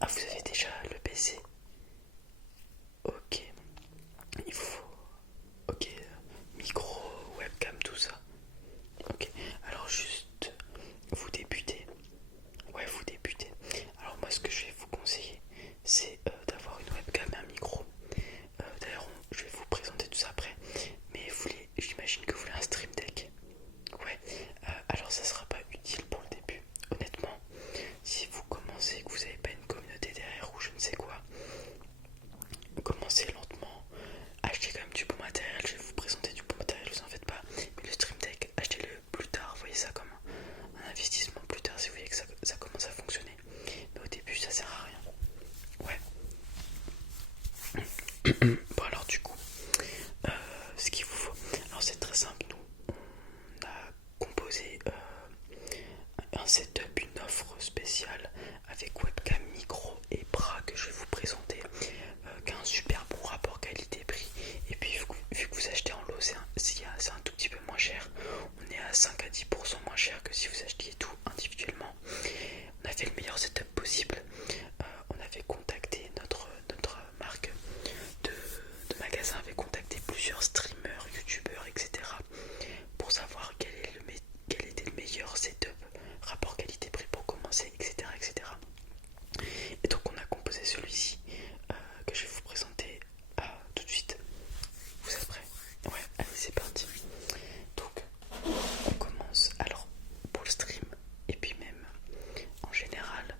Ah, vous avez déjà le PC? Ok, il faut... Ok, micro, webcam, tout ça. Ok, alors juste, vous débutez. Ouais, vous débutez. Alors moi, ce que je vais vous conseiller, c'est d'avoir une webcam et un micro. D'ailleurs, je vais vous présenter tout ça après. Mais j'imagine que vous voulez un stream deck. Ouais, alors ça sera pas utile pour le début. Honnêtement, si vous commencez et que vous n'avez pas une communauté derrière ou je ne sais quoi, commencez lentement. Achetez quand même du bon matériel. Je vais vous présenter du bon matériel, vous en faites pas. Mais le stream deck, achetez-le plus tard. Voyez ça comme un investissement plus tard si vous voyez que ça commence à fonctionner. Mais au début, ça sert à rien. Ouais. Bon alors du coup, ce qu'il vous faut, alors c'est très simple. Nous, on a composé un setup, une offre spéciale avec webcam, micro et bras que je vais vous présenter, qui a un super bon rapport qualité-prix. Et puis vu que vous achetez en lot, c'est un tout petit peu moins cher. On est à 5 à 10% moins cher que si vous achetiez tout individuellement. On a fait le meilleur setup possible. On avait contacté notre marque de magasin, avait contacté plusieurs streamers, youtubeurs, etc. pour savoir quel était le meilleur setup, rapport qualité-prix pour commencer, etc., etc. Et donc on a composé celui-ci que je vais vous présenter tout de suite. Vous êtes prêts? Ouais, allez c'est parti. Donc on commence. Alors pour le stream et puis même en général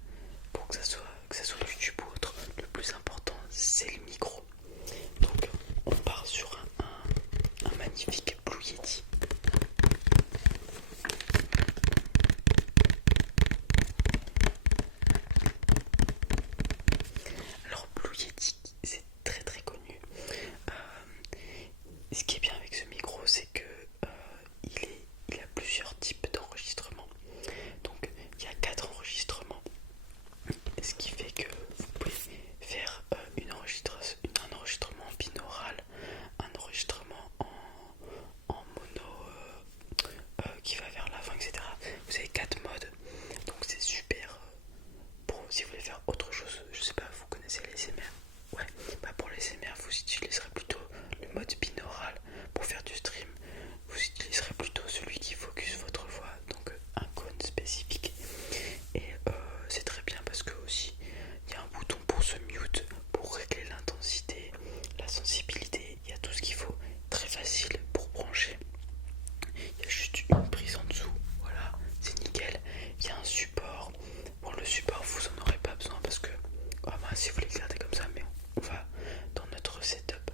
pour que ça soit YouTube ou autre, le plus important c'est le micro. Donc on part sur un magnifique Blue Yeti. Alors Blue Yeti, c'est très très connu. Ce qui est bien avec ce micro, c'est que il a plusieurs types d'enregistrements. Donc il y a 4 enregistrements, ce qui fait que vous pouvez faire un enregistrement binaural, un enregistrement en mono qui va vers l'avant, etc. Vous avez 4 modes, donc c'est super pour si vous voulez faire autre chose. Je sais pas, vous connaissez les SMR? Ouais, bah pour les SMR, vous utiliserez plutôt le mode binaural. Pour faire du stream, vous utiliserez plutôt celui qui focus votre voix, donc un cône spécifique. Et c'est très bien parce que aussi il y a un bouton pour se mute, pour régler l'intensité, la sensibilité, il y a tout ce qu'il faut, très facile pour brancher. Il y a juste une prise en dessous, voilà, c'est nickel. Il y a un support. Bon, le support vous en aurez pas besoin parce que moi si vous voulez le garder comme ça, mais on va dans notre setup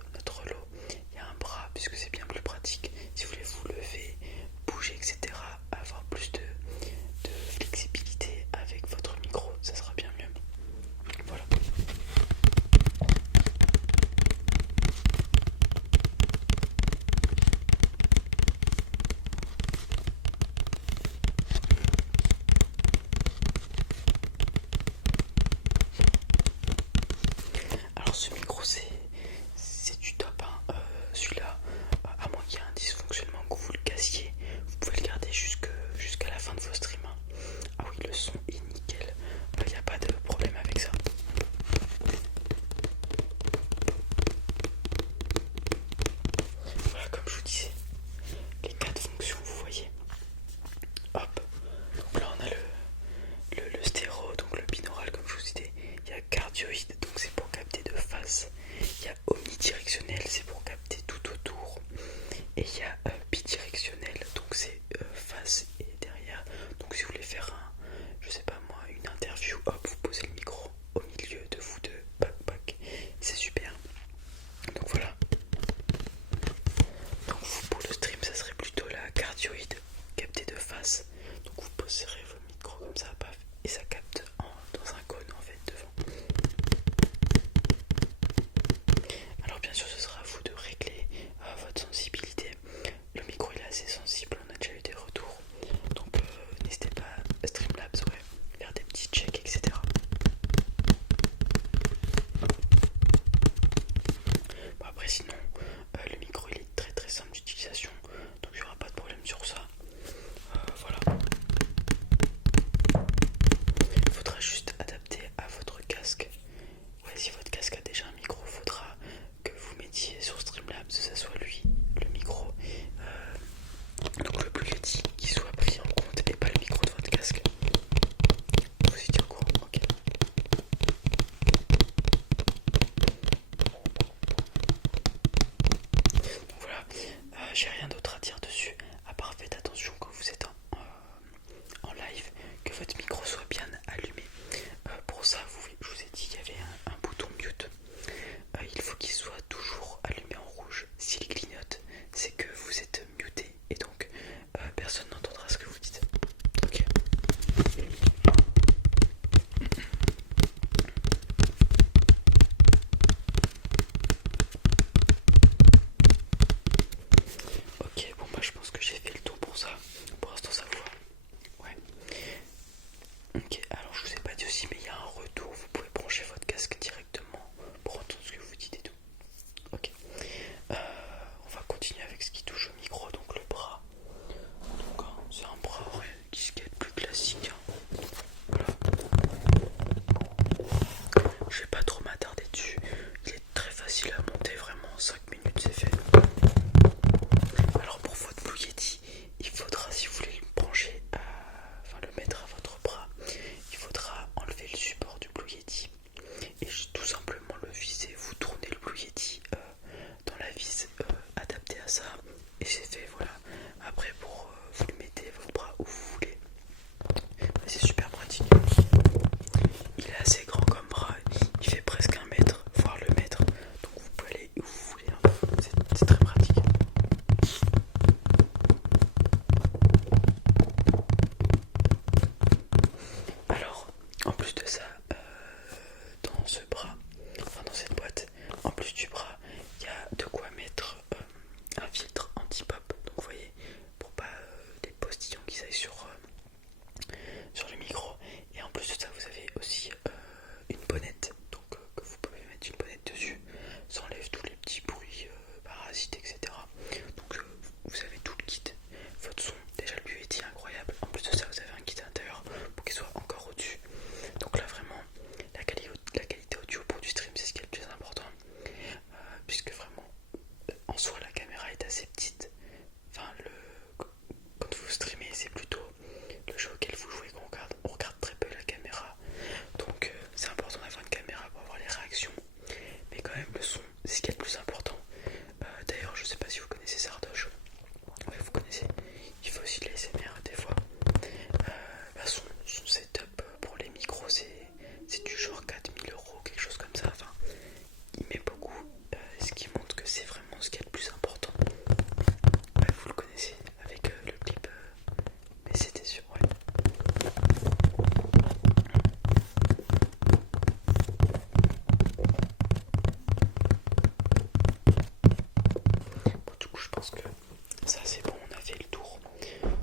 casque directement pour entendre ce que vous dites et tout. Ok. On va continuer avec ce qui touche au micro, donc le bras. Donc c'est un bras qui se est plus classique. Voilà. Je vais pas trop m'attarder dessus. Il est très facile à monter, vraiment en 5 minutes c'est fait. Alors pour votre Blue Yeti, il faudra, si vous voulez le brancher, le mettre à votre bras, il faudra enlever le support du Blue Yeti et tout simplement le visser. Vous tournez le Blue Yeti dans la vis adaptée à ça et c'est fait, voilà. Après vous le mettez votre bras où vous voulez. Mais c'est super pratique. Il est assez grand comme bras, il fait presque 1 mètre, voire le mètre. Donc vous pouvez aller où vous voulez, hein. C'est très pratique. Alors, en plus de ça, dans ce bras, enfin dans cette boîte, en plus du bras, il y a de quoi mettre un filtre anti-pop. Donc vous voyez, pour pas des postillons qui aillent sur le micro. Et en plus de ça, vous avez aussi une bonnette, donc que vous pouvez mettre une bonnette dessus. Ça enlève tous les petits bruits, parasites, etc. Donc vous avez tout le kit. Votre son, déjà le Blue Yeti est incroyable. En plus de ça, vous avez un kit intérieur pour qu'il soit encore au-dessus. Donc là vraiment, la qualité audio pour du stream, c'est ce qui est le plus important. Puisque vraiment, en soi, la caméra est assez petite. Enfin, quand vous streamez, c'est plutôt le jeu auquel vous jouez qu'on regarde. On regarde très peu la caméra. Donc c'est important d'avoir une caméra pour avoir les réactions. Mais quand même, le son, c'est ce qui est le plus important. D'ailleurs, je sais pas si vous connaissez Sardoche. Ouais, vous connaissez. Il fait aussi de l'ASMR des fois. Son setup pour les micros, c'est du genre 4000 €, quelque chose comme ça. Enfin, il met beaucoup, ce qui montre que c'est vraiment ce qui est le plus important. Ouais, vous le connaissez avec le clip, mais c'était sûr, ouais. Bon, du coup, je pense que ça c'est bon, on a fait le tour.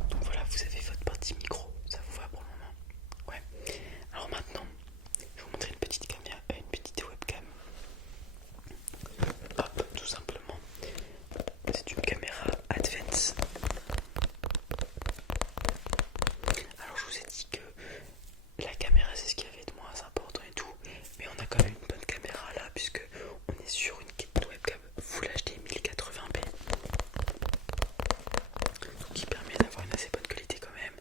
Donc voilà, vous avez votre petit micro, ça vous va pour le moment? Ouais. Alors maintenant, je vais vous montrer une petite caméra, une petite webcam. Hop, tout simplement. C'est une caméra Advance. Alors je vous ai dit que la caméra c'est ce qu'il y avait de moins important et tout, mais on a quand même une bonne caméra là puisque on est sur une webcam Full HD 1080p, donc qui permet d'avoir une assez bonne qualité quand même.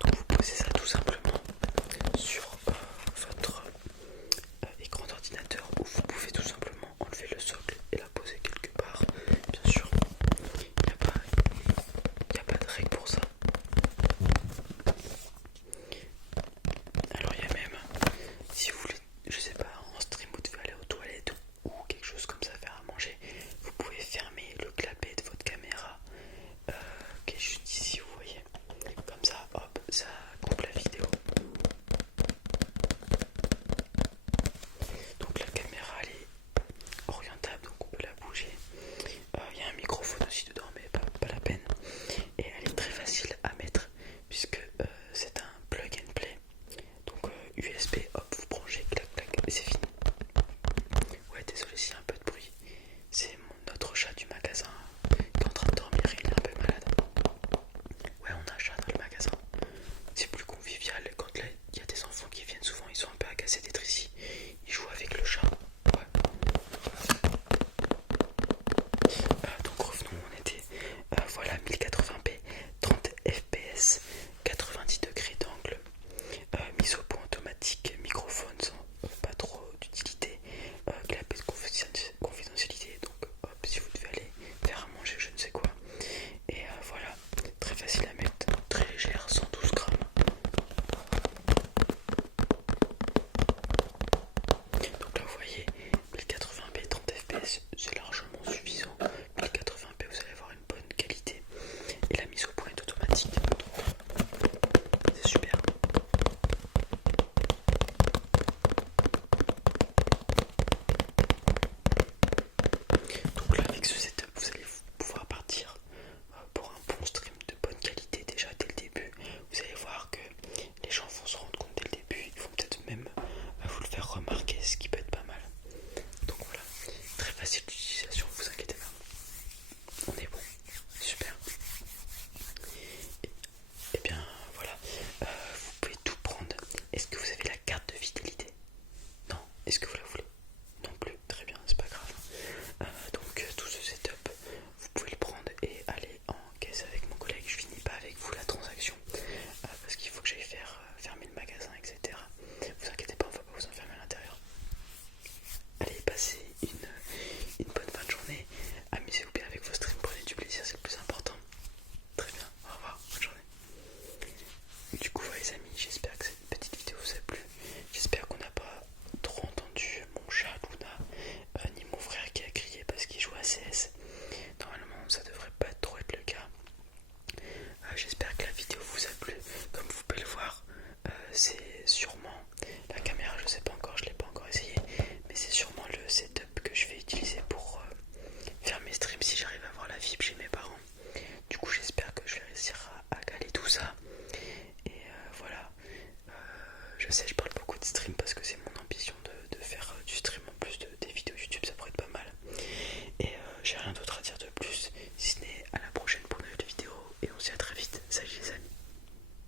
Donc vous posez ça tout simplement sur votre écran d'ordinateur, où vous pouvez tout simplement enlever le socle et la poser quelque part. Bien sûr, il n'y a pas de règle pour ça. Alors il y a même, si vous voulez, je sais pas, en stream vous devez aller aux toilettes ou quelque chose comme ça, faire à manger, vous pouvez fermer le clapet de votre caméra qui est juste ici, vous voyez. Comme ça, hop, ça coupe la vidéo. Donc la caméra elle est orientable, donc on peut la bouger. Il y a un microphone aussi dedans, mais pas la peine. Et elle est très facile à mettre puisque c'est un plug and play. Donc USB, hop, vous branchez, clac clac, et c'est fini. Ouais, désolé s'il y a un peu de bruit. C'est notre chat du magasin qui est en train de dormir, il est un peu malade. Ouais, on a un chat dans le magasin. C'est plus convivial quand il y a des enfants qui viennent souvent, ils sont un peu agacés d'être ici. Ils jouent avec le chat. Ouais. Donc revenons où on était. Voilà, 1080p, 30 fps, 90 degrés d'angle, mise au point automatique, Est-ce que vous la voulez? Non plus, très bien, c'est pas grave. Donc tout ce setup, vous pouvez le prendre et aller en caisse avec mon collègue. Je finis pas avec vous la transaction parce qu'il faut que j'aille faire fermer le magasin, etc. Vous inquiétez pas, on va pas vous enfermer à l'intérieur. Allez, passez une bonne fin de journée. Amusez-vous bien avec vos streams, prenez du plaisir, c'est le plus important. Très bien, au revoir, bonne journée. Du coup, les amis, j'espère que cette petite vidéo vous a plu. J'espère qu'on n'a pas trop entendu mon chat Luna, ni mon frère qui a crié parce qu'il joue à CS. Normalement, ça devrait pas trop être le cas. J'espère que la vidéo vous a plu. Comme vous pouvez le voir, c'est sûrement la caméra, je sais pas encore, je l'ai pas encore essayé, mais c'est sûrement le setup que je vais utiliser pour faire mes streams si j'arrive à avoir la fibre chez mes parents. Du coup, j'espère que je vais réussir à caler tout ça. Et voilà, je sais, je parle beaucoup de stream parce que c'est mon